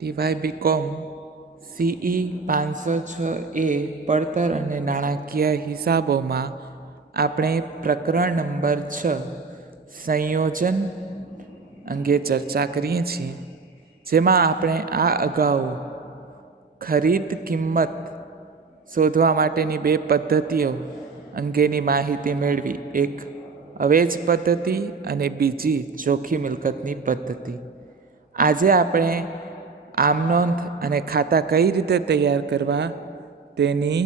ટીવાય BCom CE 506A પડતર અને નાણાકીય હિસાબોમાં આપણે પ્રકરણ નંબર 6 સંયોજન અંગે ચર્ચા કરીએ છીએ, જેમાં આપણે આ અગાઉ ખરીદ કિંમત શોધવા માટેની બે પદ્ધતિઓ અંગેની માહિતી મેળવી. એક અવેજ પદ્ધતિ અને બીજી ચોખ્ખી મિલકતની પદ્ધતિ. આજે આપણે આમ નોંધ અને ખાતા કઈ રીતે તૈયાર કરવા તેની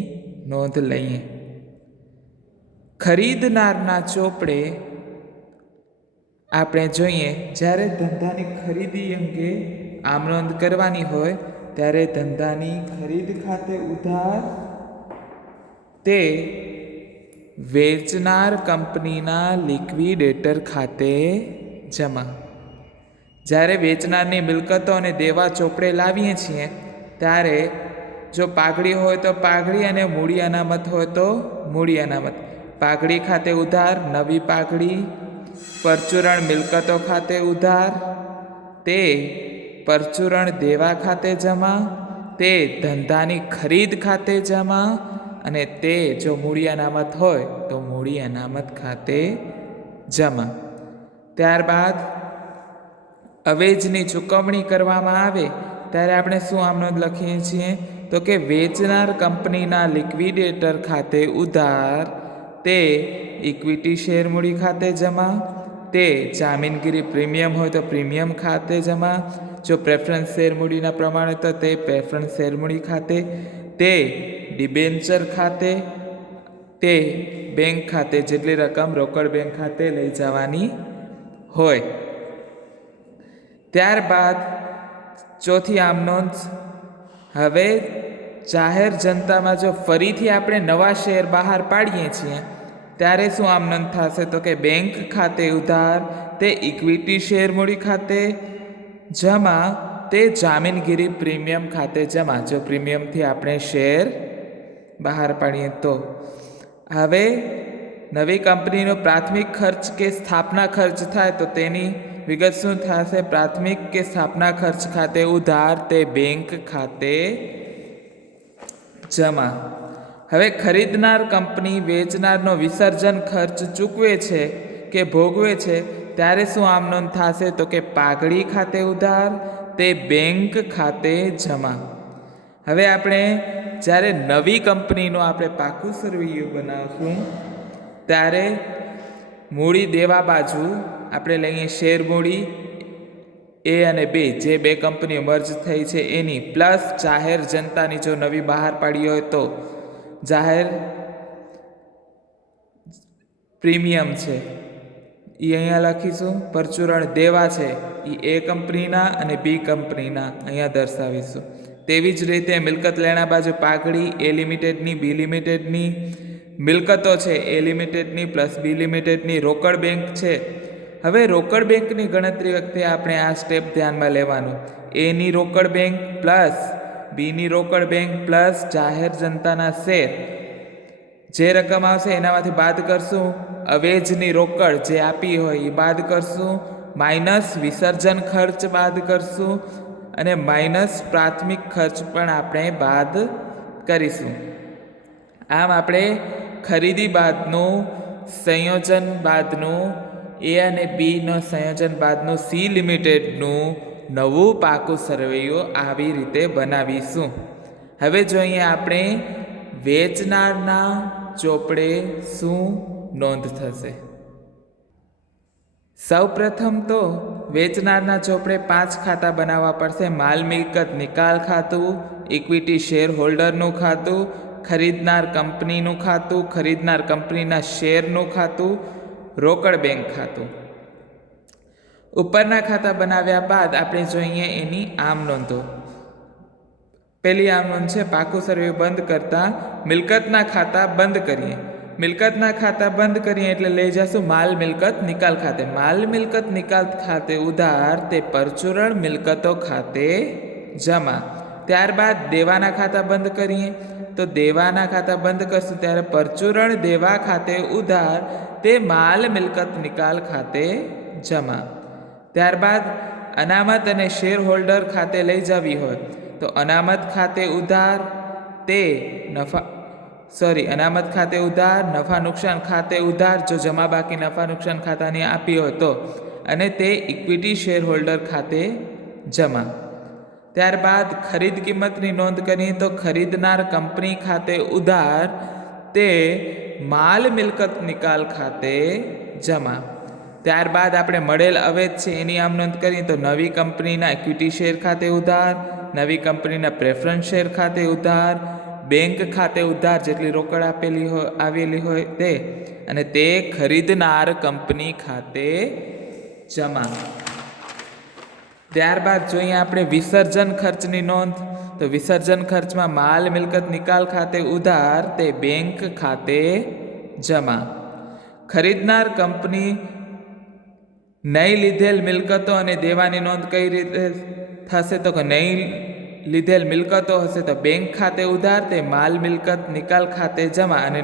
નોંધ લઈએ. ખરીદનારના ચોપડે આપણે જોઈએ જ્યારે ધંધાની ખરીદી અંગે આમ નોંધ કરવાની હોય ત્યારે ધંધાની ખરીદ ખાતે ઉધાર તે વેચનાર કંપનીના લિક્વિડેટર ખાતે જમા. જ્યારે વેચનારની મિલકતો અને દેવા ચોપડે લાવીએ છીએ ત્યારે જો પાઘડી હોય તો પાઘડી અને મૂડી અનામત હોય તો મૂડી અનામત. પાઘડી ખાતે ઉધાર નવી પાઘડી, પરચુરણ મિલકતો ખાતે ઉધાર તે પરચુરણ દેવા ખાતે જમા, તે ધંધાની ખરીદ ખાતે જમા અને તે જો મૂડી અનામત હોય તો મૂડી અનામત ખાતે જમા. ત્યારબાદ અવેજની ચૂકવણી કરવામાં આવે ત્યારે આપણે શું આમ નોંધ લખીએ છીએ તો કે વેચનાર કંપનીના લિક્વિડેટર ખાતે ઉધાર તે ઇક્વિટી શેર મૂડી ખાતે જમા, તે જામીનગીરી પ્રીમિયમ હોય તો પ્રીમિયમ ખાતે જમા, જો પ્રેફરન્સ શેર મૂડીના પ્રમાણે તો તે પ્રેફરન્સ શેર મૂડી ખાતે, તે ડિબેન્ચર ખાતે, તે બેંક ખાતે જેટલી રકમ રોકડ બેંક ખાતે લઈ જવાની હોય. ત્યારબાદ ચોથી આમ નોંધ, હવે જાહેર જનતામાં જો ફરીથી આપણે નવા શેર બહાર પાડીએ છીએ ત્યારે શું આમ નોંધ થશે તો કે બેંક ખાતે ઉધાર તે ઇક્વિટી શેર મૂડી ખાતે જમા, તે જામીનગીરી પ્રીમિયમ ખાતે જમા. જો પ્રીમિયમથી આપણે શેર બહાર પાડીએ તો. હવે નવી કંપનીનો પ્રાથમિક ખર્ચ કે સ્થાપના ખર્ચ થાય તો તેની વિગત શું થશે? પ્રાથમિક કે સ્થાપના ખર્ચ ખાતે ઉધાર તે બેંક ખાતે જમા. હવે ખરીદનાર કંપની વેચનારનો વિસર્જન ખર્ચ ચૂકવે છે કે ભોગવે છે ત્યારે શું આમ નોંધ થશે તો કે પાઘડી ખાતે ઉધાર તે બેંક ખાતે જમા. હવે આપણે જ્યારે નવી કંપનીનો આપણે પાકું સરવૈયું બનાવશું ત્યારે મૂડી દેવા બાજુ આપણે લઈએ શેર મૂડી એ અને બી, જે બે કંપનીઓ મર્જ થઈ છે એની, પ્લસ જાહેર જનતાની જો નવી બહાર પાડી હોય તો જાહેર પ્રીમિયમ છે એ અહીંયા લખીશું. પરચુરણ દેવા છે એ એ કંપનીના અને બી કંપનીના અહીંયા દર્શાવીશું. તેવી જ રીતે મિલકત લેણા બાજુ પાઘડી એ લિમિટેડની, બી લિમિટેડની, મિલકતો છે એ લિમિટેડની પ્લસ બી લિમિટેડની, રોકડ બેંક છે. હવે રોકડ બેંકની ગણતરી વખતે આપણે આ સ્ટેપ ધ્યાનમાં લેવાનું. એની રોકડ બેંક પ્લસ બીની રોકડ બેંક પ્લસ જાહેર જનતાના શેર, જે રકમ આવશે એનામાંથી બાદ કરશું. અવેજની રોકડ જે આપી હોય એ બાદ કરશું, માઇનસ વિસર્જન ખર્ચ બાદ કરશું અને માઇનસ પ્રાથમિક ખર્ચ પણ આપણે બાદ કરીશું. આમ આપણે ખરીદી બાદનું સંયોજન બાદનું એ અને બીનો સંયોજન બાદનું સી લિમિટેડનું નવું પાકું સરવૈયું આવી રીતે બનાવીશું. હવે જોઈએ આપણે વેચનારના ચોપડે શું નોંધ થશે. સૌપ્રથમ તો વેચનારના ચોપડે 5 ખાતા બનાવવા પડશે. માલ મિલકત નિકાલ ખાતું, ઇક્વિટી શેર હોલ્ડરનું ખાતું, ખરીદનાર કંપનીનું ખાતું, ખરીદનાર કંપનીના શેરનું ખાતું, રોકડ બેંક ખાતું. ઉપરના ખાતા બનાવ્યા બાદ આપણે જોઈએ એની આમ નોંધો. પહેલી આમ નોંધ છે પાકું સરવૈયું બંધ કરતા મિલકતના ખાતા બંધ કરીએ. મિલકતના ખાતા બંધ કરીએ એટલે લઈ જશું માલ મિલકત નિકાલ ખાતે. માલ મિલકત નિકાલ ખાતે ઉધાર તે પરચુરણ મિલકતો ખાતે જમા. ત્યારબાદ દેવાના ખાતા બંધ કરીએ તો દેવાના ખાતા બંધ કરશું ત્યારે પરચુરણ દેવા ખાતે ઉધાર તે માલ મિલકત નિકાલ ખાતે જમા. ત્યારબાદ અનામત અને શેર હોલ્ડર ખાતે લઈ જવી હોય તો અનામત ખાતે ઉધાર તે અનામત ખાતે ઉધાર, નફા નુકસાન ખાતે ઉધાર જો જમા બાકી નફા નુકસાન ખાતાની આપી હોય તો, અને તે ઇક્વિટી શેર હોલ્ડર ખાતે જમા. ત્યારબાદ ખરીદ કિંમતની નોંધ કરીએ તો ખરીદનાર કંપની ખાતે ઉધાર તે માલ મિલકત નિકાલ ખાતે જમા. ત્યારબાદ આપણે મળેલ અવેજ છે એની આમ નોંધ કરીએ તો નવી કંપનીના ઇક્વિટી શેર ખાતે ઉધાર, નવી કંપનીના પ્રેફરન્સ શેર ખાતે ઉધાર, બેંક ખાતે ઉધાર જેટલી રોકડ આવેલી હોય તે, અને તે ખરીદનાર કંપની ખાતે જમા. ત્યારબાદ જોઈએ આપણે વિસર્જન ખર્ચની નોંધ. તો વિસર્જન ખર્ચમાં માલ મિલકત નિકાલ ખાતે ઉધાર તે બેંક ખાતે જમા. ખરીદનાર કંપની નહીં લીધેલ મિલકતો અને દેવાની નોંધ કઈ રીતે થશે તો કે નહીં લીધેલ મિલકતો હશે તો બેંક ખાતે ઉધાર તે માલ મિલકત નિકાલ ખાતે જમા, અને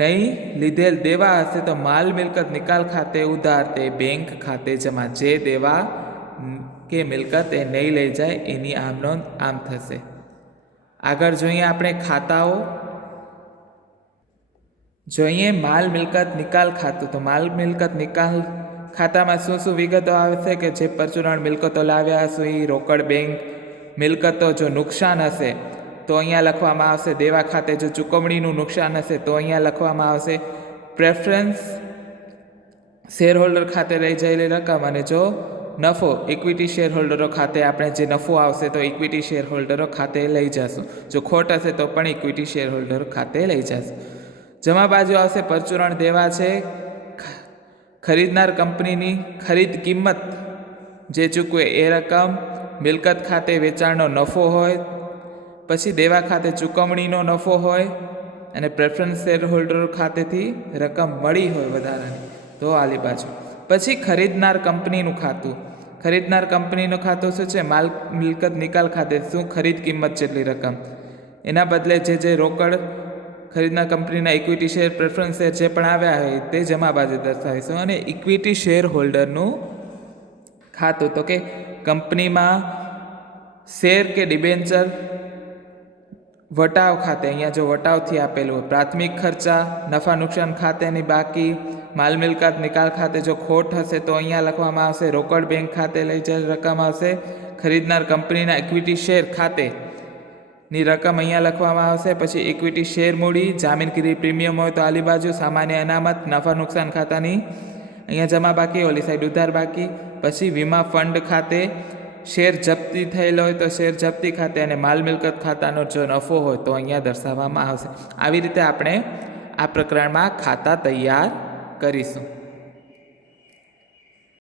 નહીં લીધેલ દેવા હશે તો માલ મિલકત નિકાલ ખાતે ઉધાર તે બેંક ખાતે જમા. જે દેવા કે મિલકત એ નહીં લઈ જાય એની આમ નોંધ આમ થશે. આગળ જોઈએ આપણે ખાતાઓ. જોઈએ માલ મિલકત નિકાલ ખાતું. તો માલ મિલકત નિકાલ ખાતામાં શું શું વિગતો આવશે કે જે પરચુરણ મિલકતો લાવ્યા હશે એ રોકડ બેંક મિલકતો જો નુકસાન હશે તો અહીંયા લખવામાં આવશે. દેવા ખાતે જો ચૂકવણીનું નુકસાન હશે તો અહીંયા લખવામાં આવશે. પ્રેફરન્સ શેર હોલ્ડર ખાતે લઈ જયેલી રકમ, અને જો નફો ઇક્વિટી શેર હોલ્ડરો ખાતે આપણે જે નફો આવશે તો ઇક્વિટી શેર હોલ્ડરો ખાતે લઈ જશું. જો ખોટ હશે તો પણ ઇક્વિટી શેર હોલ્ડરો ખાતે લઈ જશું. જમા બાજુ આવશે પરચુરણ દેવા છે. ખરીદનાર કંપનીની ખરીદ કિંમત જે ચૂકવે એ રકમ મિલકત ખાતે વેચાણનો નફો હોય, પછી દેવા ખાતે ચૂકવણીનો નફો હોય, અને પ્રેફરન્સ શેર હોલ્ડરો ખાતેથી રકમ મળી હોય વધારાની તો આલી બાજુ. પછી ખરીદનાર કંપનીનું ખાતું. ખરીદનાર કંપનીનું ખાતું શું છે? માલ મિલકત નિકાલ ખાતે શું ખરીદ કિંમત જેટલી રકમ, એના બદલે જે રોકડ ખરીદનાર કંપનીના ઇક્વિટી શેર પ્રેફરન્સ શેર જે પણ આવ્યા હોય તે જમા બાજુ દર્શાવીશું. અને ઇક્વિટી શેર હોલ્ડરનું ખાતું તો કે કંપનીમાં શેર કે ડિબેન્ચર વટાવ ખાતે, અહીંયા જો વટાવથી આપેલું હોય. પ્રાથમિક ખર્ચા, નફા નુકસાન ખાતેની બાકી, માલ મિલકત નિકાલ ખાતે જો ખોટ હશે તો અહીંયા લખવામાં આવશે. રોકડ બેંક ખાતે લઈ જયેલ રકમ આવશે. ખરીદનાર કંપનીના ઇક્વિટી શેર ખાતે ની રકમ અહીંયા લખવામાં આવશે. પછી ઇક્વિટી શેર મૂડી, જામીનગીરી પ્રીમિયમ હોય તો આલી બાજુ, સામાન્ય અનામત, નફા નુકસાન ખાતાની અહીંયા જમા બાકી, ઓલી સાઈડ ઉધાર બાકી. પછી વીમા ફંડ ખાતે શેર જપ્તી થયેલો હોય તો શેર જપ્તી ખાતે, અને માલ મિલકત ખાતાનો જો નફો હોય તો અહીંયા દર્શાવવામાં આવશે. આવી રીતે આપણે આ પ્રકરણમાં ખાતા તૈયાર કરીશું.